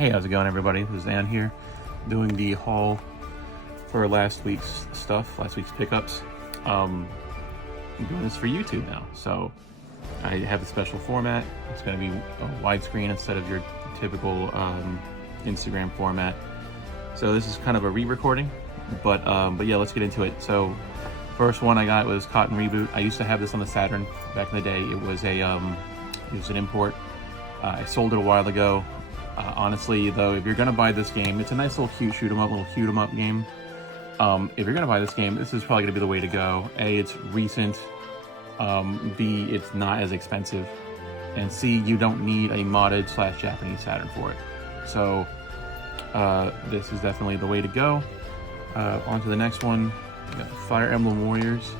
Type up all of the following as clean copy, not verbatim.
Hey, how's it going, everybody? This is Ann here, doing the haul for last week's stuff, last week's pickups. I'm doing this for YouTube now, so I have a special format. It's going to be a widescreen instead of your typical Instagram format. So this is kind of a re-recording, but yeah, let's get into it. So first one I got was Cotton Reboot. I used to have this on the Saturn back in the day. It was an import. I sold it a while ago. Honestly, though, if you're gonna buy this game, it's a nice little cute shoot 'em up, game. If you're gonna buy this game, this is probably gonna be the way to go. A, it's recent. B, it's not as expensive. And C, you don't need a modded / Japanese Saturn for it. So this is definitely the way to go. On to the next one. We got Fire Emblem Warriors.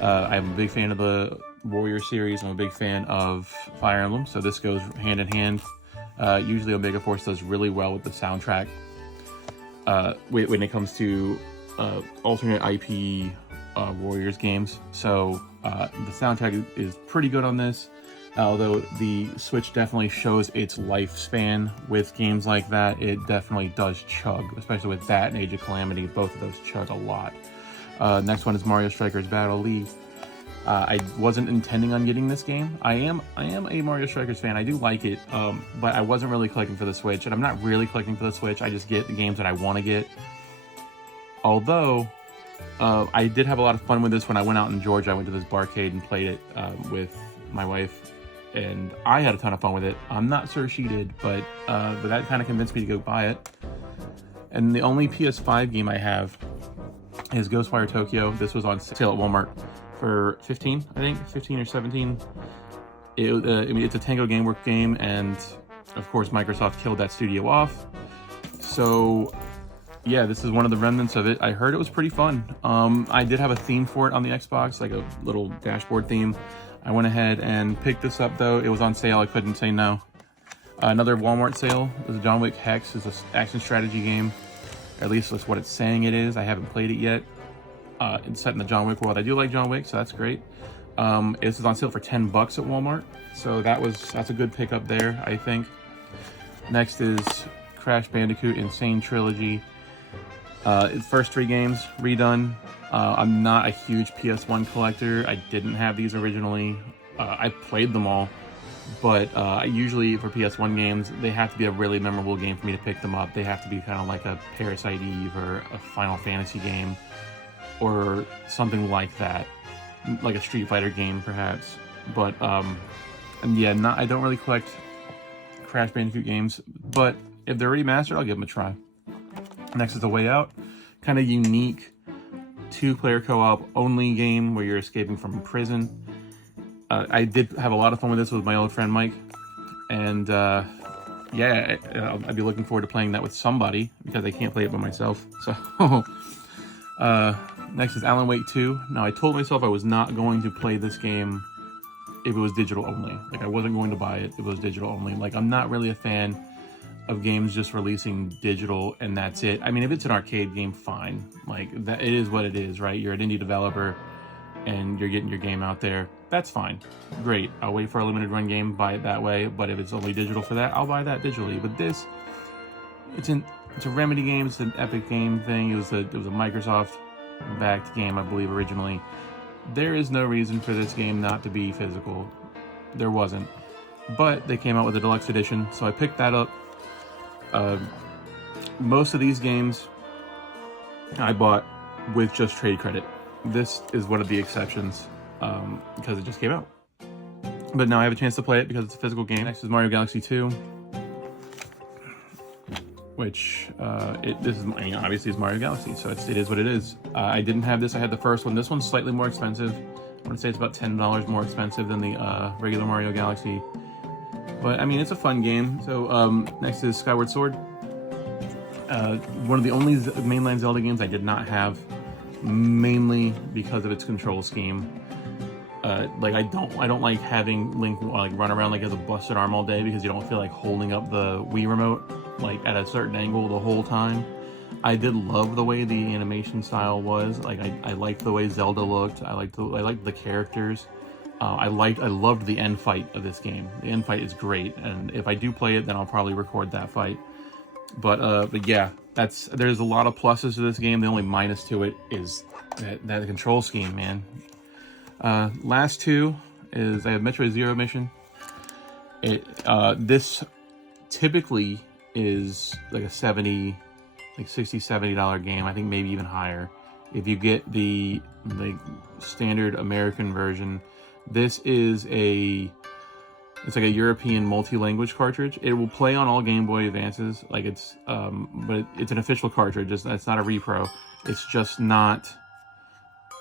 I'm a big fan of the Warrior series. I'm a big fan of Fire Emblem, so this goes hand in hand. Usually Omega Force does really well with the soundtrack when it comes to alternate IP Warriors games. So the soundtrack is pretty good on this, although the Switch definitely shows its lifespan with games like that. It definitely does chug, especially with that and Age of Calamity. Both of those chug a lot. Next one is Mario Strikers Battle League. I wasn't intending on getting this game. I am a Mario Strikers fan. I do like it, but I wasn't really collecting for the Switch, and I'm not really collecting for the Switch. I just get the games that I want to get. Although, I did have a lot of fun with this when I went out in Georgia. I went to this barcade and played it with my wife, and I had a ton of fun with it. I'm not sure she did, but that kind of convinced me to go buy it. And the only PS5 game I have is Ghostwire Tokyo. This was on sale at Walmart for 15, I think, 15 or 17. It's a Tango Gameworks game, and of course Microsoft killed that studio off. So yeah, this is one of the remnants of it. I heard it was pretty fun. I did have a theme for it on the Xbox, like a little dashboard theme. I went ahead and picked this up though. It was on sale, I couldn't say no. Another Walmart sale is John Wick Hex. Is an action strategy game. At least that's what it's saying it is. I haven't played it yet. It's set in the John Wick world. I do like John Wick, so that's great. This is on sale for $10 at Walmart, so that's a good pickup there, I think. Next is Crash Bandicoot Insane Trilogy. Its first 3 games redone. I'm not a huge PS1 collector. I didn't have these originally. I played them all, but usually for PS1 games, they have to be a really memorable game for me to pick them up. They have to be kind of like a Parasite Eve or a Final Fantasy game, or something like that, like a Street Fighter game perhaps. But and yeah, I don't really collect Crash Bandicoot games, but if they're remastered, I'll give them a try. Next is The Way Out, kind of unique 2-player co-op only game where you're escaping from prison. I did have a lot of fun with this with my old friend Mike, and yeah, I'd be looking forward to playing that with somebody because I can't play it by myself. So next is Alan Wake 2. Now, I told myself I was not going to play this game if it was digital only. Like, I wasn't going to buy it if it was digital only. Like, I'm not really a fan of games just releasing digital and that's it. I mean, if it's an arcade game, fine. Like, that, it is what it is, right? You're an indie developer and you're getting your game out there. That's fine. Great. I'll wait for a limited run game, buy it that way. But if it's only digital for that, I'll buy that digitally. But this, it's a Remedy game. It's an Epic game thing. It was a Microsoft backed game, I believe, originally. There is no reason for this game not to be physical. There wasn't. But they came out with a deluxe edition, so I picked that up. Most of these games I bought with just trade credit. This is one of the exceptions because it just came out. But now I have a chance to play it because it's a physical game. Next is Mario Galaxy 2. Which, obviously it's Mario Galaxy, so it is what it is. I didn't have this, I had the first one. This one's slightly more expensive. I want to say it's about $10 more expensive than the regular Mario Galaxy. But, I mean, it's a fun game. So, next is Skyward Sword. One of the only mainline Zelda games I did not have, mainly because of its control scheme. Like, I don't like having Link like run around like he has a busted arm all day because you don't feel like holding up the Wii remote like at a certain angle the whole time. I did love the way the animation style was. Like, I liked the way Zelda looked. I liked the characters. I loved the end fight of this game. The end fight is great, and if I do play it, then I'll probably record that fight. But yeah, there's a lot of pluses to this game. The only minus to it is that control scheme, man. Last two is I have Metroid Zero Mission. This typically is like a $60, $70 game. I think maybe even higher. If you get the standard American version, this is it's like a European multi-language cartridge. It will play on all Game Boy Advances, like but it's an official cartridge. It's not a repro. It's just not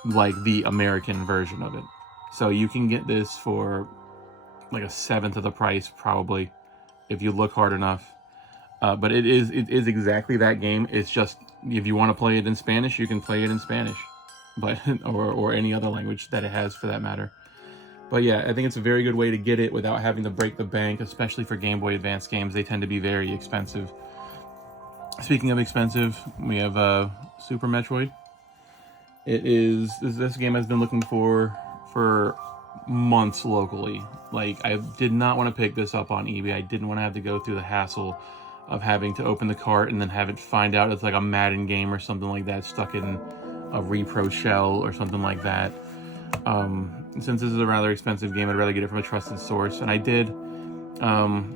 like the American version of it. So you can get this for like a 1/7 of the price, probably, if you look hard enough. But it is exactly that game. It's just, if you want to play it in Spanish, you can play it in Spanish, but or any other language that it has for that matter. But yeah, I think it's a very good way to get it without having to break the bank, especially for Game Boy Advance games. They tend to be very expensive. Speaking of expensive, we have Super Metroid. This game I've been looking for months locally. Like, I did not want to pick this up on eBay. I didn't want to have to go through the hassle of having to open the cart and then have it find out it's like a Madden game or something like that, stuck in a repro shell or something like that. Since this is a rather expensive game, I'd rather get it from a trusted source, and I did.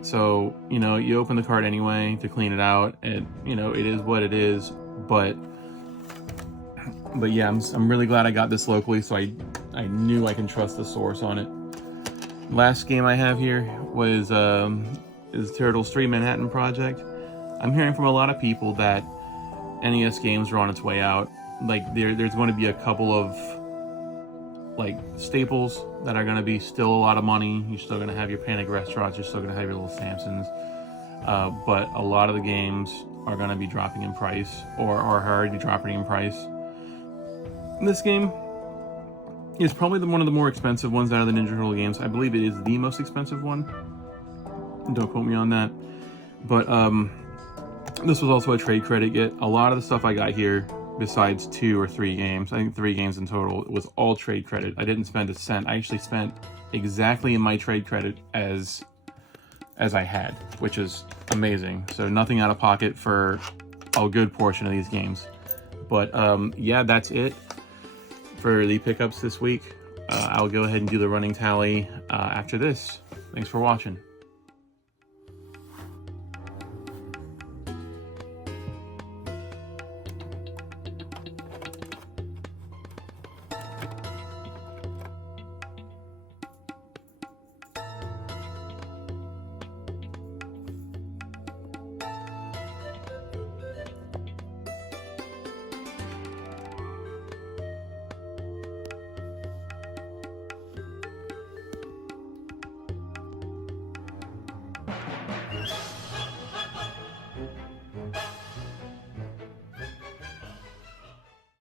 So, you know, you open the cart anyway to clean it out, and, you know, it is what it is, but yeah, I'm really glad I got this locally, so I knew I can trust the source on it. Last game I have here is Turtles 3 Manhattan Project. I'm hearing from a lot of people that NES games are on its way out. Like, there's going to be a couple of like staples that are going to be still a lot of money. You're still going to have your Panic restaurants, you're still going to have your little Samsons, but a lot of the games are going to be dropping in price, or are already dropping in price. This game is probably one of the more expensive ones out of the Ninja Turtle games. I believe it is the most expensive one. Don't quote me on that. But this was also a trade credit get. A lot of the stuff I got here, besides 2 or 3 games, I think 3 games in total, it was all trade credit. I didn't spend a cent. I actually spent exactly in my trade credit as I had, which is amazing. So nothing out of pocket for a good portion of these games. But yeah, that's it for the pickups this week. I'll go ahead and do the running tally after this. Thanks for watching.